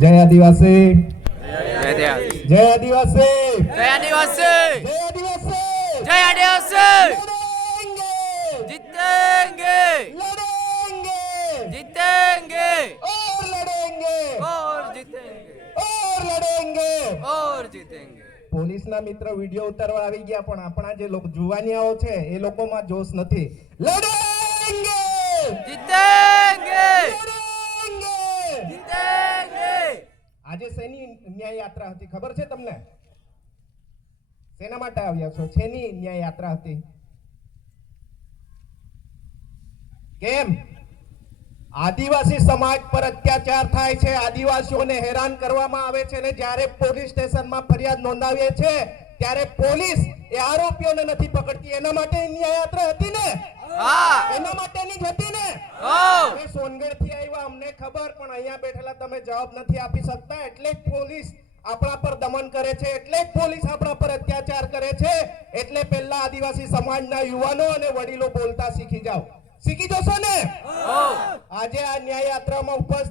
જય આદિવાસી. જય આદિવાસી. જય આદિવાસી. જય આદિવાસી. જય આદિવાસી. પોલીસના મિત્ર વિડિયો ઉતારવા આવી ગયા પણ આપણા જે લોકો જુવાનિયાઓ છે એ લોકોમાં જોશ નથી. લડેંગે. જીતે આજે શેની ન્યાય યાત્રા હતી? ખબર છે તમને? શેના માટે આવ્યા છો? શેની ન્યાય યાત્રા હતી? કેમ? આદિવાસી સમાજ પર અત્યાચાર થાય છે. આદિવાસીઓને હેરાન કરવામાં આવે છે અને જ્યારે પોલીસ સ્ટેશનમાં ફરિયાદ નોંધાવીએ છે ત્યારે પોલીસ એ આરોપીઓને નથી પકડતી. એના માટે ન્યાય યાત્રા હતી ને? એના માટેની જ હતી ને ઓ અમે સોનગઢથી આવ્યા અમને ખબર પણ અહીંયા બેઠેલા તમે જવાબ નથી આપી શકતા. એટલે જ પોલીસ આપણા પર દમન કરે છે એટલે જ પોલીસ આપણા પર અત્યાચાર કરે છે. એટલે પહેલા આદિવાસી સમાજના યુવાનો અને વડીલો બોલતા શીખી જાઓ. શીખી જશો ને? આજે આ ન્યાય યાત્રામાં ઉપસ્થિત